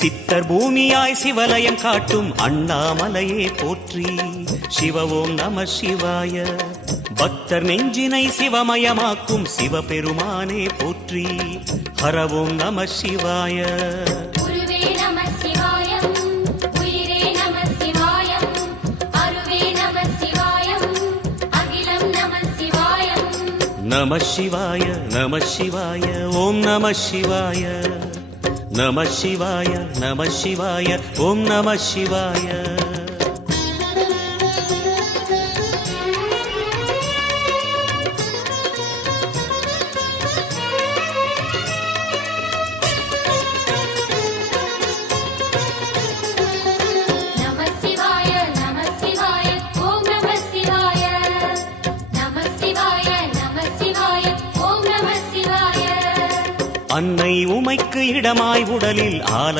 சித்தர் பூமியாய் சிவலயம் காட்டும் அண்ணாமலையே போற்றி. சிவ ஓம் நம சிவாய. பக்தர் நெஞ்சினை சிவமயமாக்கும் சிவபெருமானே போற்றி. ஹர ஓம் நம சிவாய. நம சிவாய நம சிவாய ஓம் நம சிவாய. நம சிவாய நம சிவாய ஓம் நம சிவாய. அன்னை உமைக்கு இடமாய் உடலில் ஆலை